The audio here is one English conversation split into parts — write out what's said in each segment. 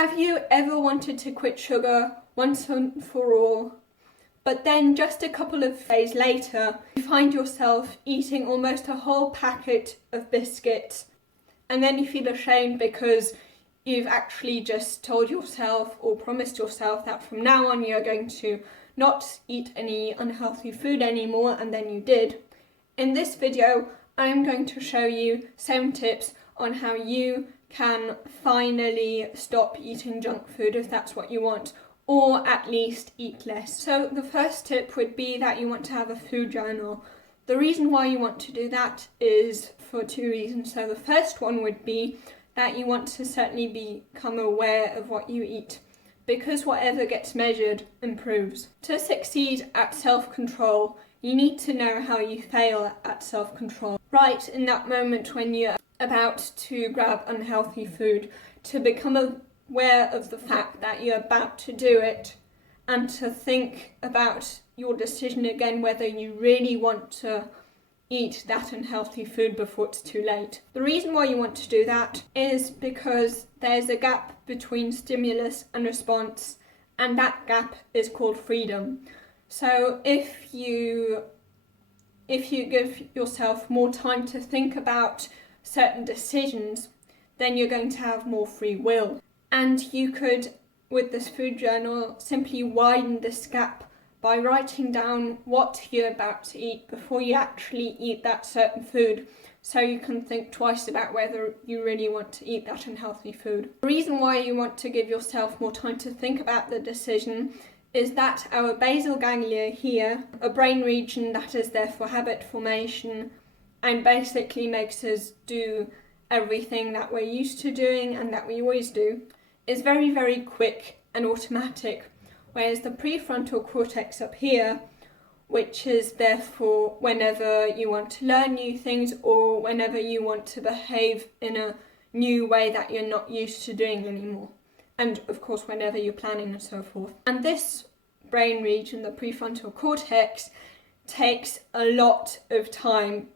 Have you ever wanted to quit sugar once and for all, but then just a couple of days later, you find yourself eating almost a whole packet of biscuits, and then you feel ashamed because you've actually just told yourself or promised yourself that from now on you're going to not eat any unhealthy food anymore, and then you did. In this video, I'm going to show you 7 tips on how you can finally stop eating junk food if that's what you want, or at least eat less. So the first tip would be that you want to have a food journal. The reason why you want to do that is for 2 reasons. So the first one would be that you want to certainly become aware of what you eat, because whatever gets measured improves. To succeed at self-control, you need to know how you fail at self-control. Right in that moment when you're about to grab unhealthy food, to become aware of the fact that you're about to do it, and to think about your decision again whether you really want to eat that unhealthy food before it's too late. The reason why you want to do that is because there's a gap between stimulus and response, and that gap is called freedom. So if you give yourself more time to think about certain decisions, then you're going to have more free will. And you could, with this food journal, simply widen this gap by writing down what you're about to eat before you actually eat that certain food, so you can think twice about whether you really want to eat that unhealthy food. The reason why you want to give yourself more time to think about the decision is that our basal ganglia here, a brain region that is there for habit formation and basically makes us do everything that we're used to doing and that we always do, is very, very quick and automatic. Whereas the prefrontal cortex up here, which is there for whenever you want to learn new things or whenever you want to behave in a new way that you're not used to doing anymore. And of course, whenever you're planning and so forth. And this brain region, the prefrontal cortex, takes a lot of time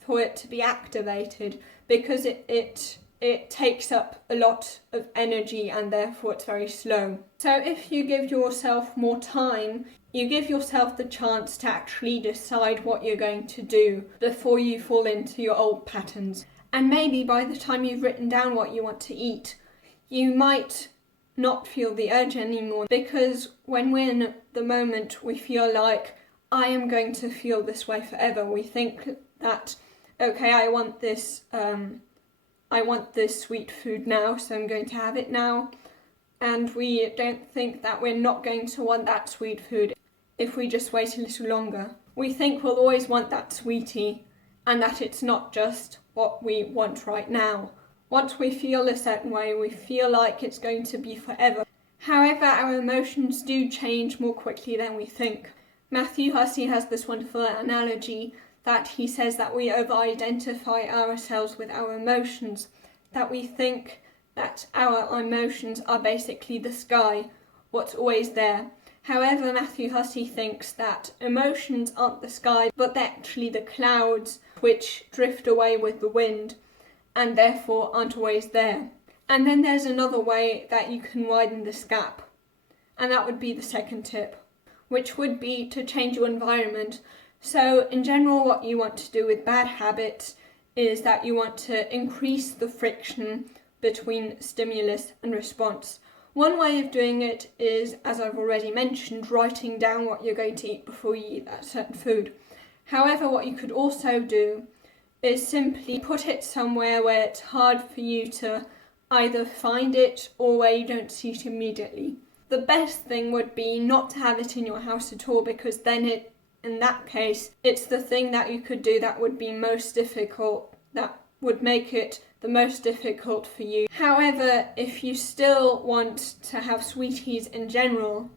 for it to be activated, because it takes up a lot of energy and therefore it's very slow. So if you give yourself more time, you give yourself the chance to actually decide what you're going to do before you fall into your old patterns. And maybe by the time you've written down what you want to eat, you might not feel the urge anymore, because when we're in the moment we feel like, I am going to feel this way forever. We think that, okay, I want this sweet food now, so I'm going to have it now. And we don't think that we're not going to want that sweet food if we just wait a little longer. We think we'll always want that sweetie, and that it's not just what we want right now. Once we feel a certain way, we feel like it's going to be forever. However, our emotions do change more quickly than we think. Matthew Hussey has this wonderful analogy that he says that we over-identify ourselves with our emotions, that we think that our emotions are basically the sky, what's always there. However, Matthew Hussey thinks that emotions aren't the sky, but they're actually the clouds which drift away with the wind, and therefore aren't always there. And then there's another way that you can widen this gap, and that would be the second tip, which would be to change your environment. So in general, what you want to do with bad habits is that you want to increase the friction between stimulus and response. One way of doing it is, as I've already mentioned, writing down what you're going to eat before you eat that certain food. However, what you could also do is simply put it somewhere where it's hard for you to either find it or where you don't see it immediately. The best thing would be not to have it in your house at all, because then in that case, it's the thing that you could do that would be most difficult, that would make it the most difficult for you. However, if you still want to have sweeties in general,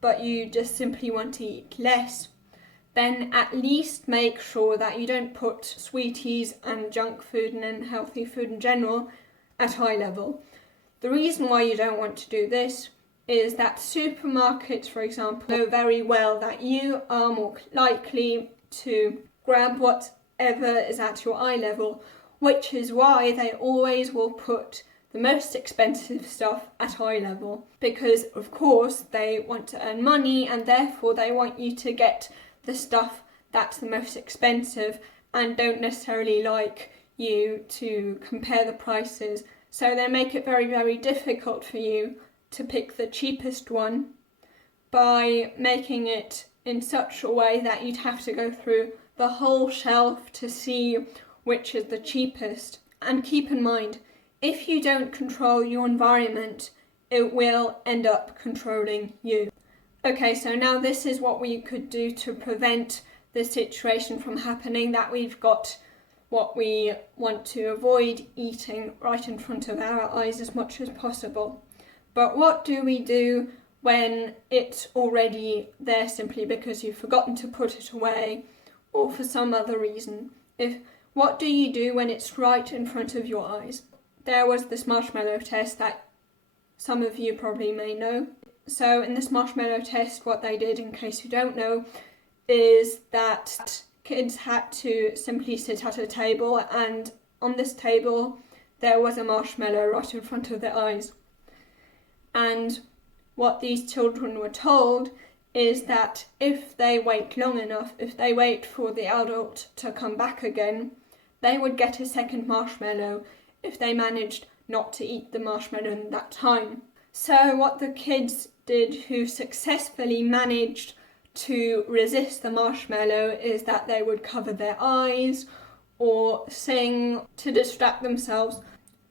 but you just simply want to eat less, then at least make sure that you don't put sweeties and junk food and unhealthy food in general at eye level. The reason why you don't want to do this is that supermarkets, for example, know very well that you are more likely to grab whatever is at your eye level, which is why they always will put the most expensive stuff at eye level, because of course they want to earn money and therefore they want you to get the stuff that's the most expensive and don't necessarily like you to compare the prices. So they make it very, very difficult for you to pick the cheapest one by making it in such a way that you'd have to go through the whole shelf to see which is the cheapest. And keep in mind, if you don't control your environment, it will end up controlling you. Okay, so now this is what we could do to prevent the situation from happening, that we've got what we want to avoid eating right in front of our eyes as much as possible. But what do we do when it's already there simply because you've forgotten to put it away or for some other reason? What do you do when it's right in front of your eyes? There was this marshmallow test that some of you probably may know. So in this marshmallow test, what they did, in case you don't know, is that kids had to simply sit at a table, and on this table there was a marshmallow right in front of their eyes. And what these children were told is that if they wait long enough, if they wait for the adult to come back again, they would get a second marshmallow if they managed not to eat the marshmallow in that time. So what the kids did who successfully managed to resist the marshmallow is that they would cover their eyes or sing to distract themselves.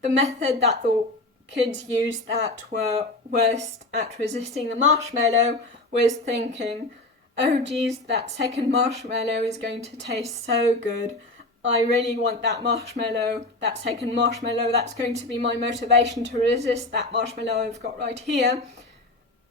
The method that the kids used that were worst at resisting the marshmallow was thinking, oh geez, that second marshmallow is going to taste so good. I really want that marshmallow, that second marshmallow. That's going to be my motivation to resist that marshmallow I've got right here.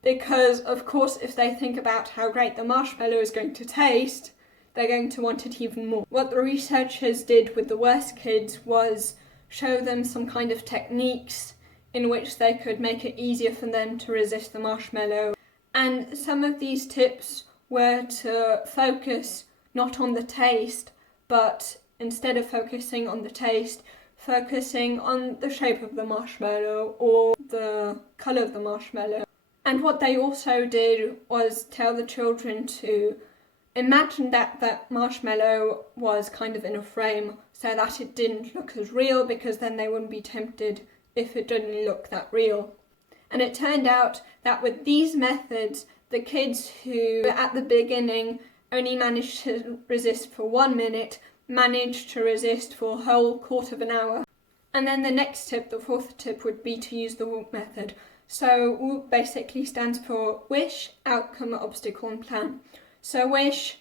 Because, of course, if they think about how great the marshmallow is going to taste, they're going to want it even more. What the researchers did with the worst kids was show them some kind of techniques in which they could make it easier for them to resist the marshmallow. And some of these tips were to focus not on the taste, but instead of focusing on the taste, focusing on the shape of the marshmallow or the colour of the marshmallow. And what they also did was tell the children to imagine that that marshmallow was kind of in a frame so that it didn't look as real, because then they wouldn't be tempted if it didn't look that real. And it turned out that with these methods, the kids who at the beginning only managed to resist for 1 minute managed to resist for a whole quarter of an hour. And then the next tip, the fourth tip, would be to use the WHOOP method. So WHOOP basically stands for wish, outcome, obstacle and plan. So wish,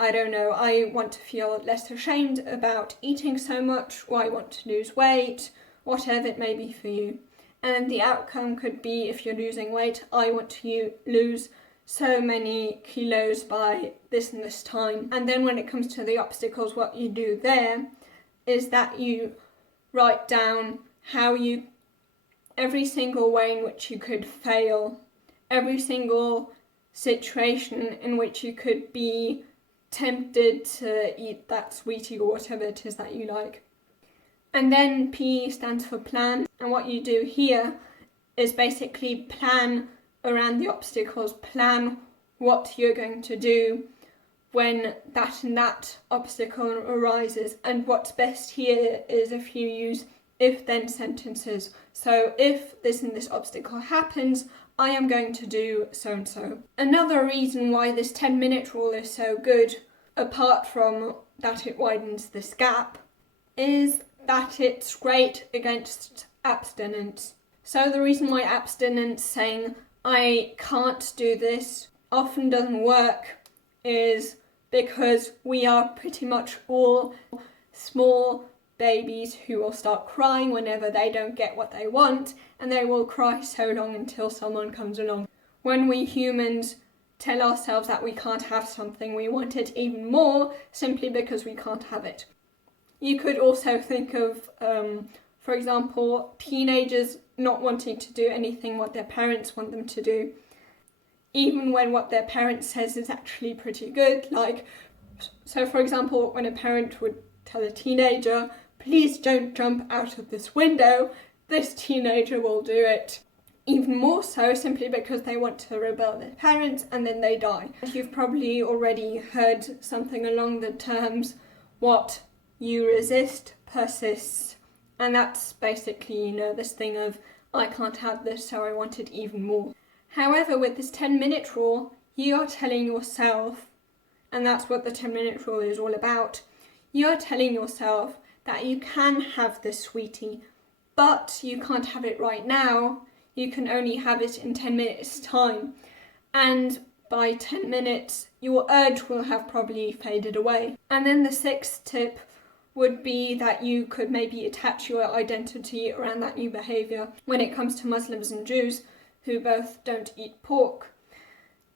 I don't know, I want to feel less ashamed about eating so much, or I want to lose weight, whatever it may be for you. And the outcome could be, if you're losing weight, I want to lose so many kilos by this and this time. And then when it comes to the obstacles, what you do there is that you write down every single way in which you could fail, every single situation in which you could be tempted to eat that sweetie or whatever it is that you like. And then P stands for plan, and what you do here is basically plan around the obstacles, plan what you're going to do when that and that obstacle arises. And what's best here is if you use if-then sentences. So if this and this obstacle happens, I am going to do so-and-so. Another reason why this 10-minute rule is so good, apart from that it widens this gap, is that it's great against abstinence. So the reason why abstinence, saying I can't do this, often doesn't work is because we are pretty much all small babies who will start crying whenever they don't get what they want, and they will cry so long until someone comes along. When we humans tell ourselves that we can't have something, we want it even more simply because we can't have it. You could also think of, for example, teenagers not wanting to do anything what their parents want them to do, even when what their parent says is actually pretty good. So for example, when a parent would tell a teenager, please don't jump out of this window, this teenager will do it even more so simply because they want to rebel their parents and then they die. You've probably already heard something along the terms, what you resist persists. And that's basically, this thing of, I can't have this, so I want it even more. However, with this 10-minute rule, you are telling yourself, and that's what the 10-minute rule is all about, you are telling yourself that you can have this sweetie, but you can't have it right now. You can only have it in 10 minutes time. And by 10 minutes, your urge will have probably faded away. And then the 6th tip would be that you could maybe attach your identity around that new behaviour. When it comes to Muslims and Jews, who both don't eat pork,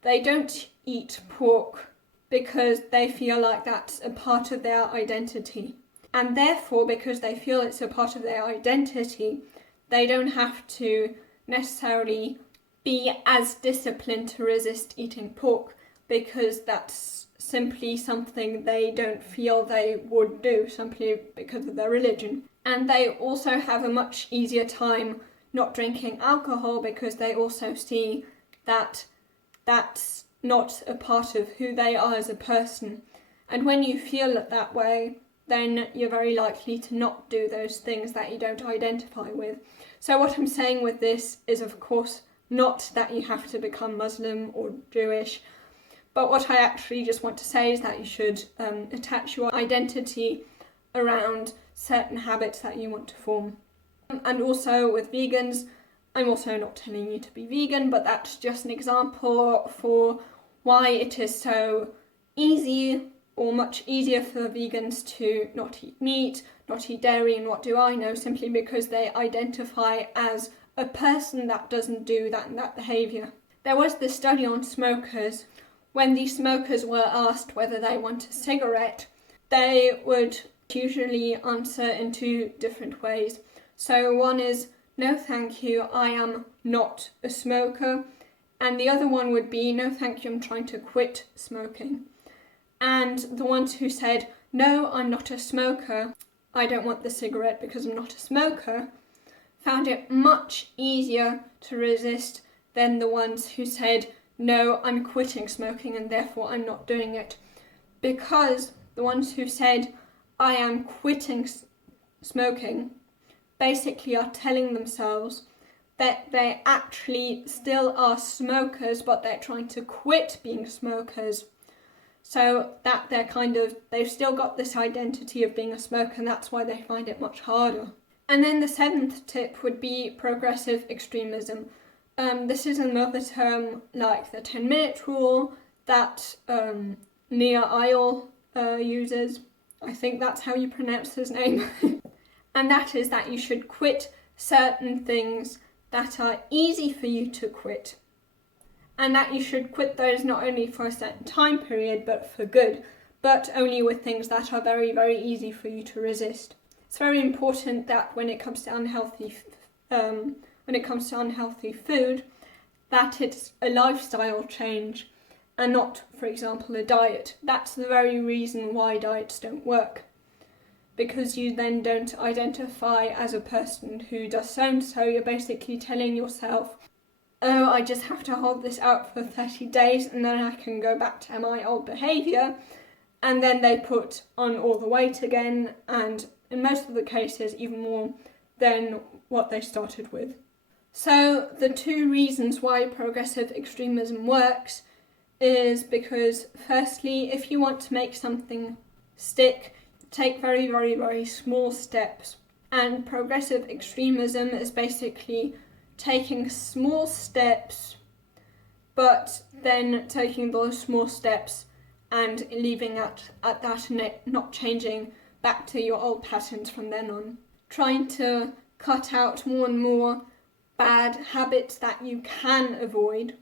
they don't eat pork because they feel like that's a part of their identity. And therefore, because they feel it's a part of their identity, they don't have to necessarily be as disciplined to resist eating pork, because that's simply something they don't feel they would do, simply because of their religion. And they also have a much easier time not drinking alcohol because they also see that that's not a part of who they are as a person. And when you feel that way, then you're very likely to not do those things that you don't identify with. So what I'm saying with this is, of course, not that you have to become Muslim or Jewish, but what I actually just want to say is that you should attach your identity around certain habits that you want to form. And also with vegans, I'm also not telling you to be vegan, but that's just an example for why it is so easy, or much easier, for vegans to not eat meat, not eat dairy, and what do I know, simply because they identify as a person that doesn't do that and that behaviour. There was this study on smokers. When these smokers were asked whether they want a cigarette, they would usually answer in 2 different ways. So one is, no thank you, I am not a smoker. And the other one would be, no thank you, I'm trying to quit smoking. And the ones who said, no, I'm not a smoker, I don't want the cigarette because I'm not a smoker, found it much easier to resist than the ones who said, no, I'm quitting smoking and therefore I'm not doing it. Because the ones who said, I am quitting smoking, basically are telling themselves that they actually still are smokers, but they're trying to quit being smokers. So that they've still got this identity of being a smoker, and that's why they find it much harder. And then the 7th tip would be progressive extremism. This is another term like the 10-minute rule that Nir Eyal uses. I think that's how you pronounce his name. And that is that you should quit certain things that are easy for you to quit. And that you should quit those not only for a certain time period, but for good, but only with things that are very, very easy for you to resist. It's very important that when it comes to unhealthy food, that it's a lifestyle change and not, for example, a diet. That's the very reason why diets don't work, because you then don't identify as a person who does so and so. You're basically telling yourself, oh, I just have to hold this out for 30 days and then I can go back to my old behaviour. And then they put on all the weight again, and in most of the cases even more than what they started with. So the 2 reasons why progressive extremism works is because, firstly, if you want to make something stick, take very, very, very small steps. And progressive extremism is basically taking small steps, but then taking those small steps and leaving at that and not changing back to your old patterns from then on. Trying to cut out more and more bad habits that you can avoid,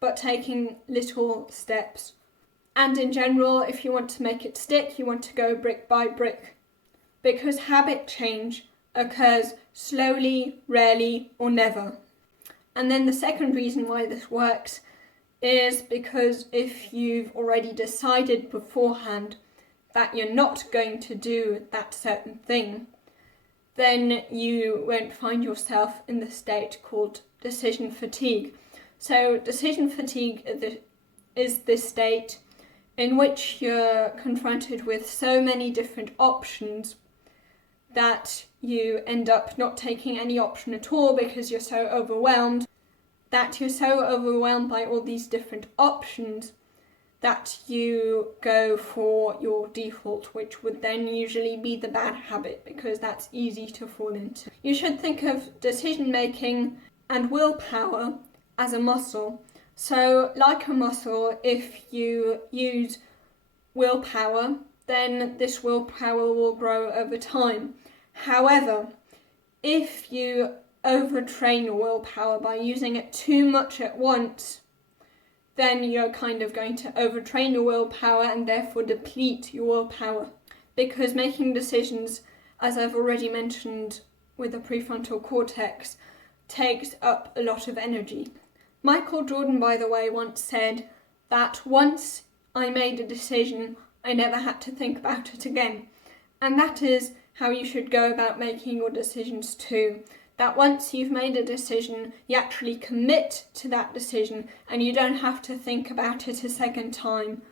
but taking little steps. And in general, if you want to make it stick, you want to go brick by brick, because habit change occurs slowly, rarely, or never. And then the second reason why this works is because if you've already decided beforehand that you're not going to do that certain thing, then you won't find yourself in the state called decision fatigue. So decision fatigue is this state in which you're confronted with so many different options that you end up not taking any option at all because you're so overwhelmed, by all these different options that you go for your default, which would then usually be the bad habit, because that's easy to fall into. You should think of decision making and willpower as a muscle. So like a muscle, if you use willpower, then this willpower will grow over time. However, if you overtrain your willpower by using it too much at once, then you're kind of going to overtrain your willpower and therefore deplete your willpower. Because making decisions, as I've already mentioned with the prefrontal cortex, takes up a lot of energy. Michael Jordan, by the way, once said that once I made a decision, I never had to think about it again. And that is how you should go about making your decisions too. That once you've made a decision, you actually commit to that decision and you don't have to think about it a second time